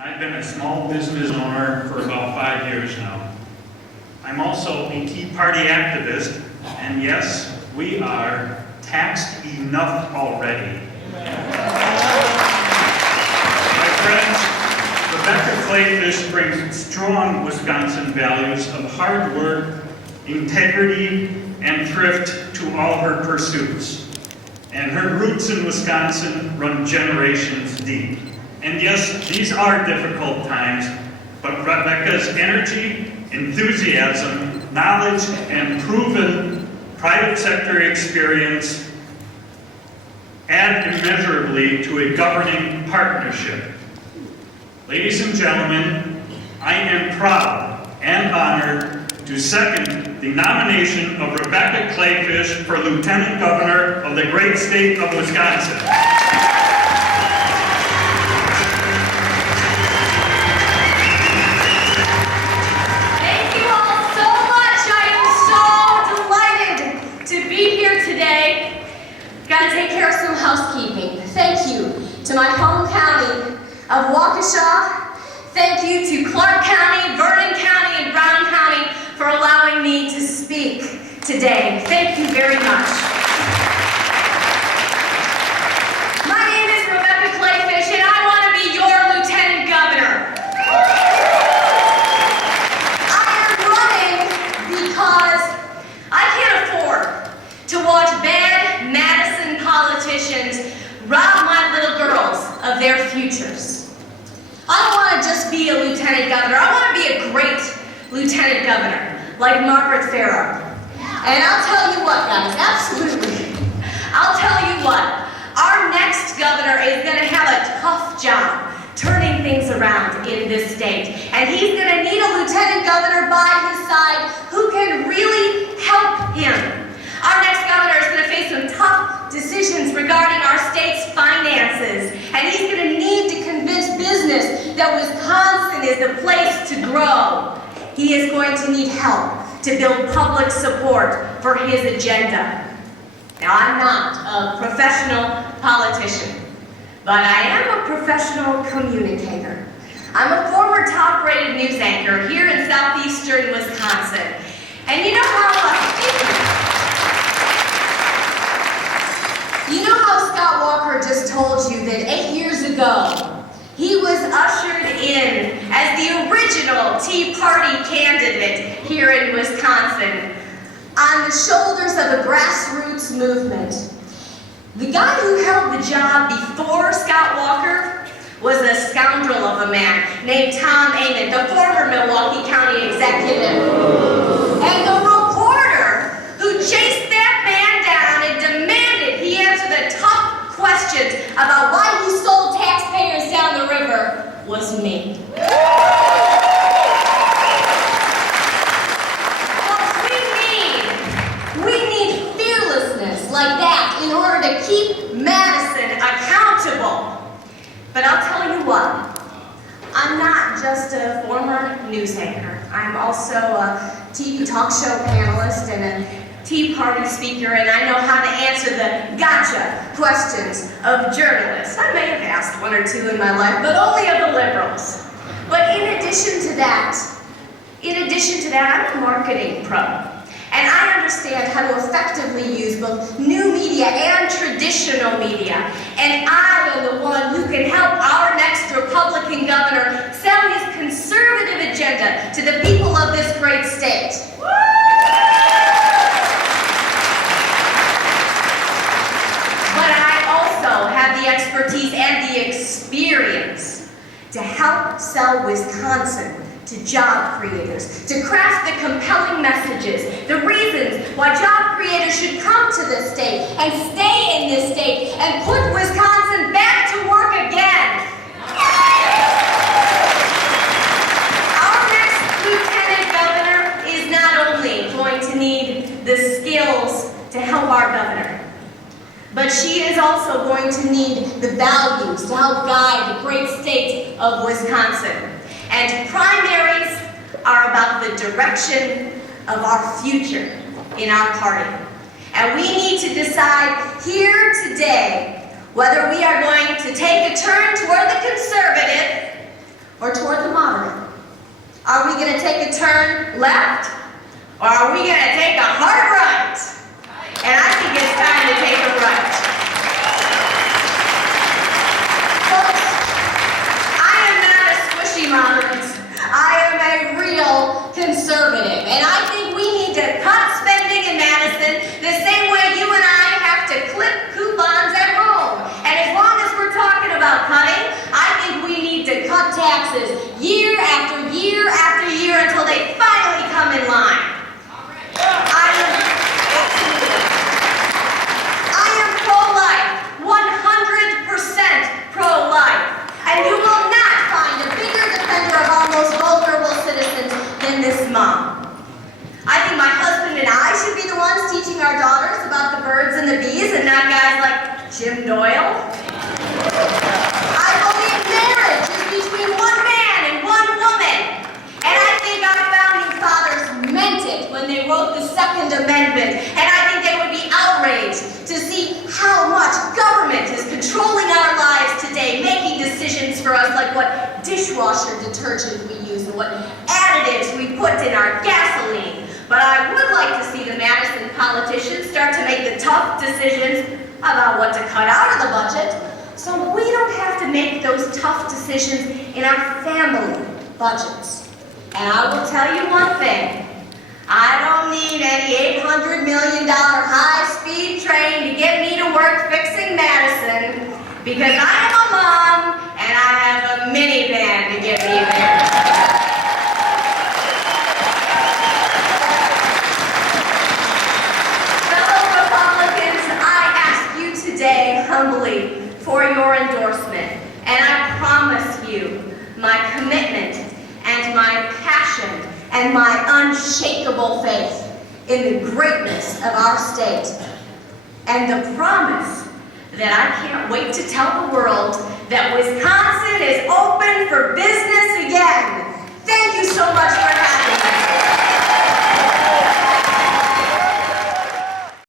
and I've been a small business owner for about 5 years now. I'm also a Tea Party activist, and yes, we are taxed enough already. My friends, Rebecca Kleefisch brings strong Wisconsin values of hard work, integrity, and thrift to all her pursuits. And her roots in Wisconsin run generations deep. And yes, these are difficult times, but Rebecca's energy, enthusiasm, knowledge, and proven private sector experience add immeasurably to a governing partnership. Ladies and gentlemen, I am proud and honored to second the nomination of Rebecca Kleefisch for Lieutenant Governor of the great state of Wisconsin. Thank you all so much. I am so delighted to be here today. Gotta take care of some housekeeping. Thank you to my home county of Waukesha. Thank you to Clark County, Vernon County, and Brown County for allowing me to speak today. Thank you very much. My name is Rebecca Kleefisch, and I want to be your Lieutenant Governor. I am running because I can't afford to watch bad Madison politicians rob my little girls of their futures. I don't want to just be a lieutenant governor. I want to be a great lieutenant governor, like Margaret Farrow. And I'll tell you what, guys, absolutely. I'll tell you what, our next governor is going to have a tough job turning things around in this state. And he's going to need a lieutenant governor by his side who can really help him. Our next governor is going to face some tough decisions regarding our state's finances, and he's going to need to convince business that Wisconsin is the place to grow. He is going to need help to build public support for his agenda. Now, I'm not a professional politician, but I am a professional communicator. I'm a former top-rated news anchor here in southeastern Wisconsin, and you know how Scott Walker just told you that 8 years ago, he was ushered in as the original Tea Party candidate here in Wisconsin on the shoulders of a grassroots movement. The guy who held the job before Scott Walker was a scoundrel of a man named Tom Amon, the former Milwaukee County executive. And the reporter who chased that man down and demanded he answer the tough questions about why he sold taxpayers down the river was me. But we need fearlessness like that in order to keep Madison accountable. But I'll tell you what, I'm not just a former news anchor. I'm also a TV talk show panelist and a Tea Party speaker, and I know how to answer the gotcha questions of journalists. I may have asked one or two in my life, but only of the liberals. But in addition to that, I'm a marketing pro. And I understand how to effectively use both new media and traditional media. And I am the one who can help our next Republican governor sell his conservative agenda to the people of this great state. But I also have the expertise and the experience to help sell Wisconsin to job creators, to craft the compelling messages, the reasons why job creators should come to this state and stay in this state and put Wisconsin back to work again. Our next lieutenant governor is not only going to need the skills to help our governor, but she is also going to need the values to help guide the great state of Wisconsin. And primaries are about the direction of our future in our party. And we need to decide here today whether we are going to take a turn toward the conservative or toward the moderate? Are we going to take a turn left, or are we going to take a hard right? And I think it's time to take a right. Folks, I am not a squishy moderate. I am a real conservative, and I think we need to cut spending in Madison the same way you and I have to clip coupons at home. And as long as we're talking about cutting, I think we need to cut taxes year after year after year until they finally come in line. I am pro-life, 100% pro-life, and you will not find a bigger defender of our most vulnerable citizens than this mom. I think my husband and I should be the ones teaching our daughters about the birds and the bees and not guys like Jim Doyle. I believe marriage is between one man and one woman. And I think our founding fathers meant it when they wrote the Second Amendment. And I think they would be outraged to see how much government is controlling our lives today, making decisions for us like what dishwasher detergent we use and what additives we put in our gasoline. But I would like to see the Madison politicians start to make the tough decisions about what to cut out of the budget, so we don't have to make those tough decisions in our family budgets. And I will tell you one thing, I don't need any $800 million high-speed train to get me to work fixing Madison, because I am a mom and I have a minivan to get me there. Today, humbly, for your endorsement, and I promise you my commitment and my passion and my unshakable faith in the greatness of our state, and the promise that I can't wait to tell the world that Wisconsin is open for business